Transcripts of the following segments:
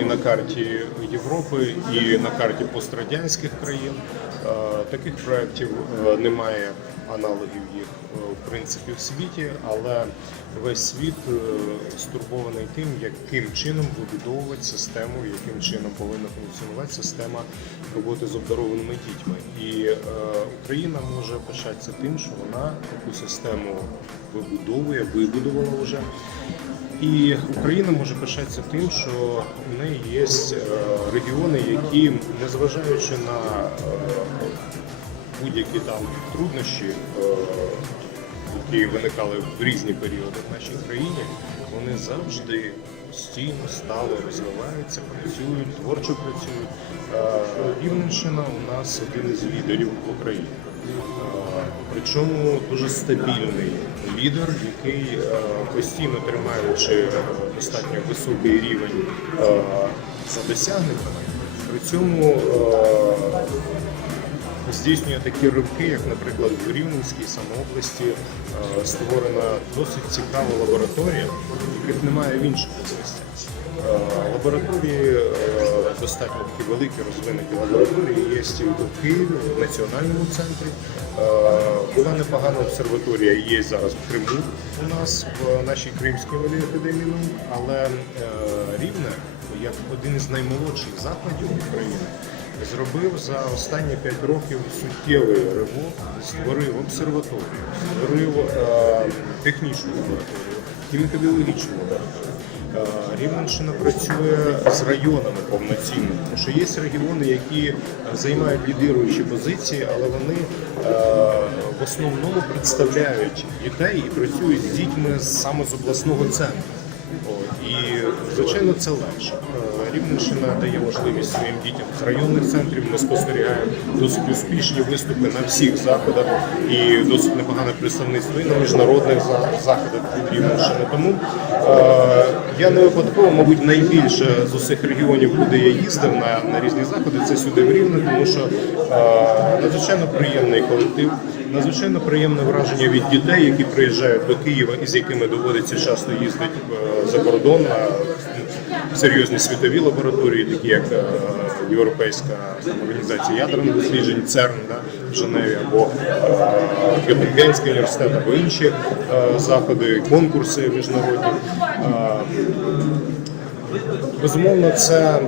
і на карті Європи і на карті пострадянських країн. Е, Таких проєктів е, немає аналогів їх е, в принципі в світі, але весь світ стурбований тим, яким чином вибудовувати систему, яким чином повинна функціонувати система роботи з обдарованими дітьми. І Україна може пишатися тим, що вона таку систему вибудовує, вибудувала вже. І Україна може пишатися тим, що в неї є е, регіони, які, незважаючи на е, будь-які там труднощі, е, які виникали в різні періоди в нашій країні, вони завжди постійно стало розвиваються, працюють, творчо працюють. Рівненщина у нас один із лідерів. Е, Причому дуже стабільний лідер, який е, постійно тримаючи достатньо високий рівень е, за досягненнями, при цьому е, здійснює такі ривки, як, наприклад, в Рівненській самообласті створена досить цікава лабораторія, яких немає в інших областях. Лабораторії достатньо такі великі розвинуті лабораторії є і в Києві, в національному центрі. Е, Була непогана обсерваторія, є зараз в Криму у нас в нашій Кримській академії наук, але е, Рівне, як один із наймолодших закладів України, зробив за останні 5 років суттєвий ривок, створив обсерваторію, створив е, технічну лабораторію, хіміко-біологічну лабораторію. Рівненщина працює з районами повноцінно, тому що є регіони, які е, займають лідируючі позиції, але вони е, в основному представляють дітей і працюють з дітьми саме з обласного центру. І звичайно це легше. Е, Рівненщина дає можливість своїм дітям з районних центрів. Ми спостерігаємо досить успішні виступи на всіх заходах і досить непогане представництво і на міжнародних заходах від Рівненщини. Тому я не випадково, мабуть, найбільше з усіх регіонів, куди я їздив на, на різні заходи, це сюди в Рівне, тому що е, надзвичайно приємний колектив. Надзвичайно приємне враження від дітей, які приїжджають до Києва і з якими доводиться часто їздити е, за кордон на серйозні світові лабораторії, такі як Європейська організація ядерних досліджень, ЦЕРН да, в Женеві, або е, Геттингенський університет, або інші е, заходи, конкурси міжнародні. Е, Безумовно, це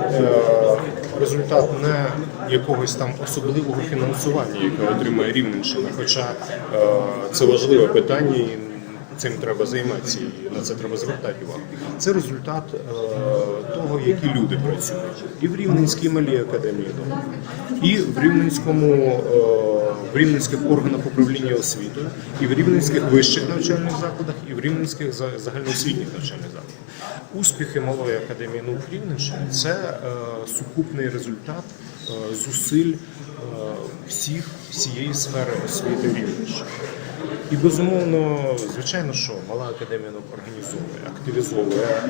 результат не якогось там особливого фінансування, яке отримує Рівненщина. Хоча це важливе питання, і цим треба займатися, і на це треба звертати увагу. Це результат е, того, які люди працюють і в Рівненській малій академії наук, і в Рівненському. е, в рівненських органах управління освітою, і в рівненських вищих навчальних закладах, і в рівненських за- загальноосвітніх навчальних закладах. Успіхи малої академії наук Рівненщини це е, сукупний результат е, зусиль е, всіх всієї сфери освіти Рівненщини. І безумовно, звичайно, що мала академія наук організовує, активізовує е,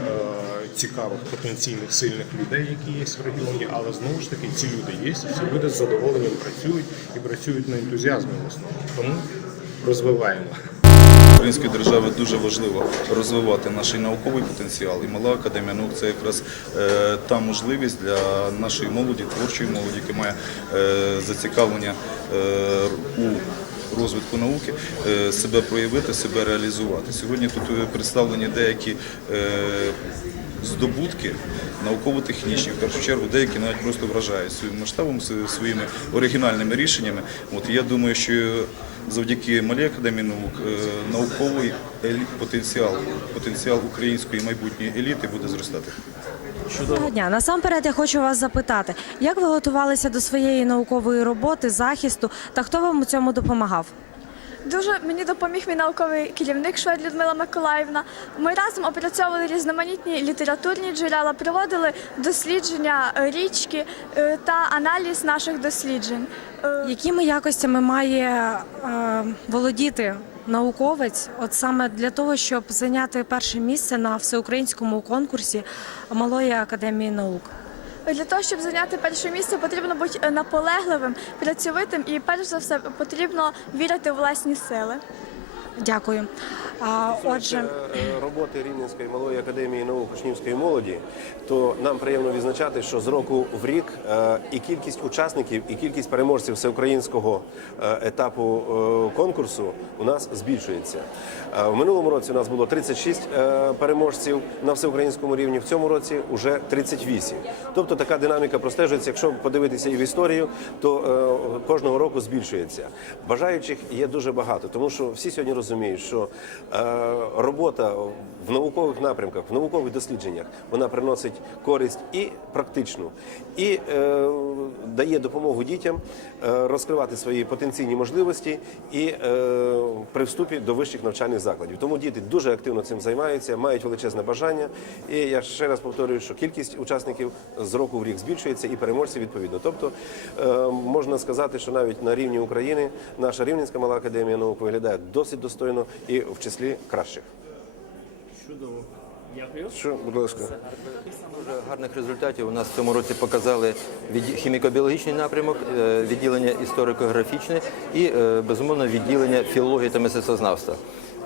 цікавих потенційних сильних людей, які є в регіоні, але знову ж таки ці люди є, і ці люди з задоволенням працюють і працюють на ентузіазмі в основному. Тому розвиваємо. Української держави дуже важливо розвивати наш науковий потенціал. І мала академія наук це якраз е, та можливість для нашої молоді, творчої молоді, яка має е, зацікавлення е, у розвитку науки, е, себе проявити, себе реалізувати. Сьогодні тут е, представлені деякі е, здобутки науково-технічні, в першу чергу, деякі навіть просто вражають своїм масштабом, своїми оригінальними рішеннями. От я думаю, що завдяки малій академії наук науковий потенціал, потенціал української майбутньої еліти буде зростати. Доброго дня. Насамперед я хочу вас запитати, як ви готувалися до своєї наукової роботи, захисту та хто вам у цьому допомагав? Дуже мені допоміг мій науковий керівник Швед Людмила Миколаївна. Ми разом опрацьовували різноманітні літературні джерела, проводили дослідження е, річки е, та аналіз наших досліджень. Е, Якими якостями має е, володіти науковець, от саме для того, щоб зайняти перше місце на всеукраїнському конкурсі Малої академії наук? Для того, щоб зайняти перше місце, потрібно бути е, наполегливим, працьовитим і перш за все потрібно вірити у власні сили. Дякую. А, Отже, Е, роботи Рівненської малої академії наук учнівської молоді, то нам приємно відзначати, що з року в рік е, і кількість учасників, і кількість переможців всеукраїнського е, етапу конкурсу у нас збільшується. В минулому році у нас було 36 е, переможців на всеукраїнському рівні. В цьому році вже 38. Тобто така динаміка простежується. Якщо подивитися і в історію, то кожного року збільшується. Бажаючих є дуже багато, тому що всі сьогодні розуміють, що е, робота в наукових напрямках, в наукових дослідженнях, вона приносить користь і практичну, і е, дає допомогу дітям е, розкривати свої потенційні можливості і при вступі до вищих навчальних закладів. Тому діти дуже активно цим займаються, мають величезне бажання. І я ще раз повторюю, що кількість учасників з року в рік збільшується і переможці відповідно. Тобто можна сказати, що навіть на рівні України наша Рівненська мала академія наук виглядає досить достойно і в числі кращих. Чудово. Дякую. Що, будь ласка. Дуже гарних результатів у нас в цьому році показали від- хіміко-біологічний напрямок, е, відділення історико-графічне і е, безумовно відділення філології та мистецтвознавства.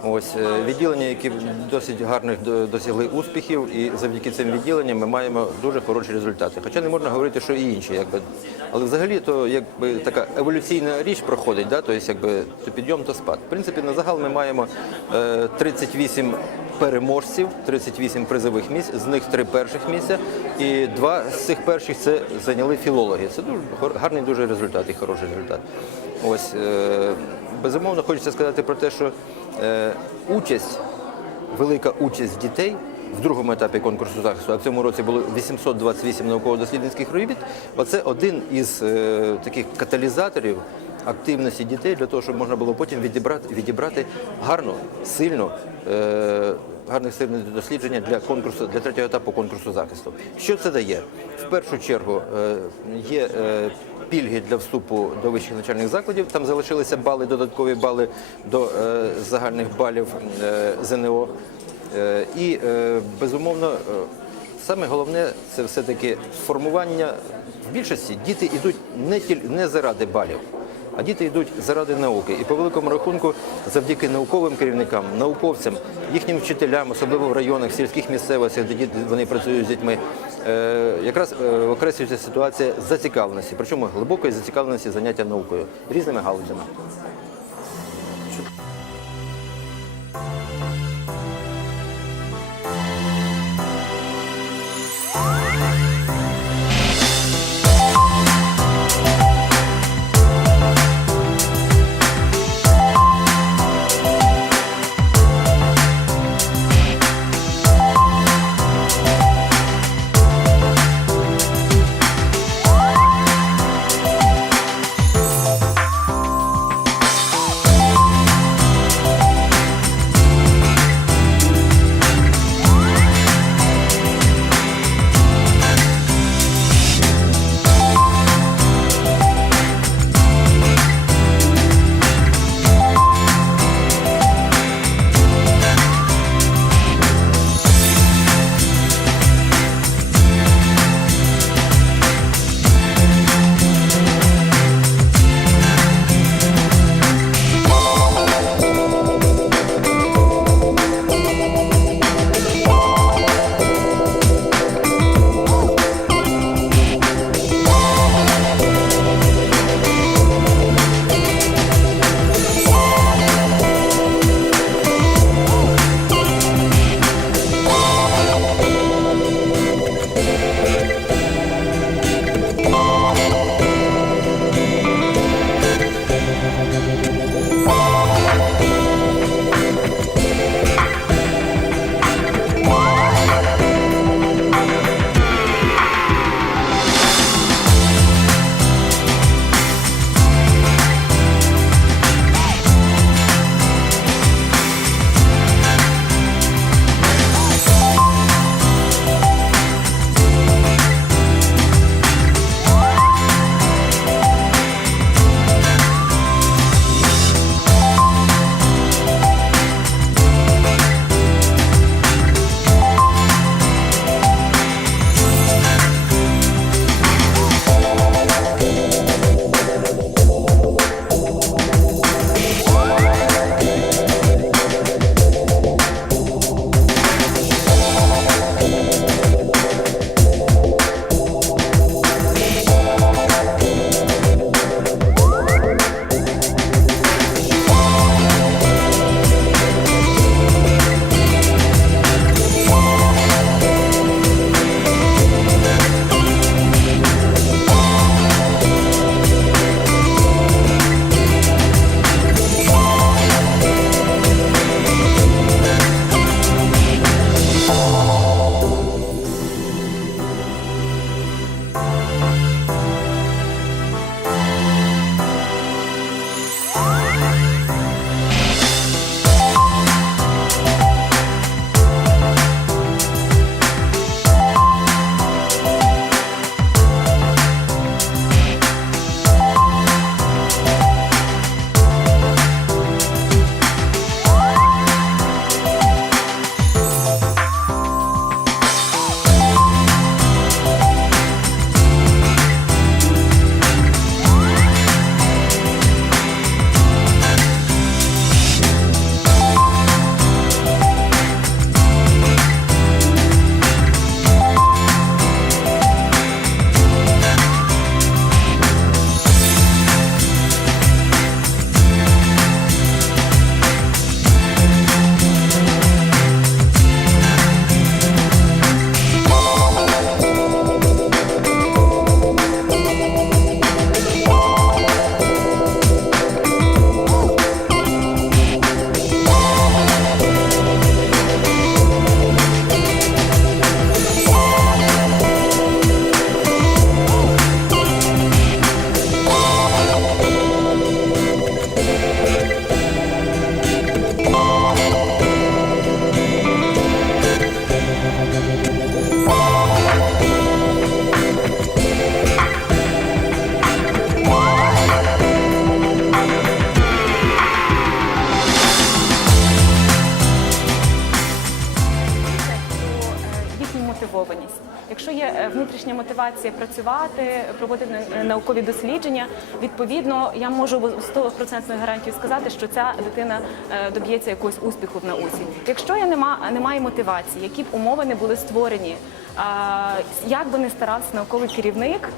Ось е, відділення, які досить гарних до- досягли успіхів, і завдяки цим відділенням ми маємо дуже хороші результати. Хоча не можна говорити, що і інші, якби але взагалі то якби така еволюційна річ проходить, да? тобто якби то підйом, то спад. В принципі, на загал ми маємо е, 38 переможців, 38 призових місць, з них три перших місця, і два з цих перших це зайняли філологи. Це дуже гар- гарний дуже результат і хороший результат. Ось е, безумовно хочеться сказати про те, що е, участь, велика участь дітей. В другому етапі конкурсу захисту, а в цьому році було 828 науково-дослідницьких робіт. Оце один із е, таких каталізаторів активності дітей для того, щоб можна було потім відібрати, відібрати гарну, сильну, е, гарне сильне дослідження для конкурсу для третього етапу конкурсу захисту. Що це дає? В першу чергу е, є е, пільги для вступу до вищих навчальних закладів. Там залишилися бали, додаткові бали до е, загальних балів е, ЗНО. Е, І е, безумовно, саме головне це все-таки формування в більшості діти йдуть не тільки не заради балів. А діти йдуть заради науки. І по великому рахунку, завдяки науковим керівникам, науковцям, їхнім вчителям, особливо в районах, сільських місцевостях, де діти вони працюють з дітьми, е, якраз е, окреслюється ситуація зацікавленості, причому глибокої зацікавленості заняття наукою різними галузями. Внутрішня мотивація працювати, проводити е, наукові дослідження. Відповідно, я можу з 100% гарантією сказати, що ця дитина е, доб'ється якогось успіху в науці. Якщо я нема, немає мотивації, які б умови не були створені, як би не старався науковий керівник.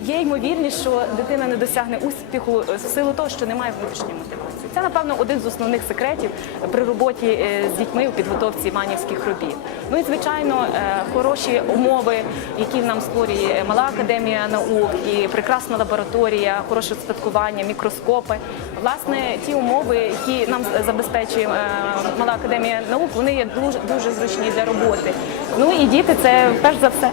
Є ймовірність, що дитина не досягне успіху е, в силу того, що немає внутрішньої мотивації. Це, напевно, один з основних секретів при роботі е, з дітьми у підготовці манівських робіт. Ну і звичайно, е, хороші умови, які нам створює мала академія наук, і прекрасна лабораторія, хороше спадкування, мікроскопи. Власне, ті умови, які нам забезпечує мала академія наук, вони є дуже дуже зручні для роботи. Ну і діти це перш за все.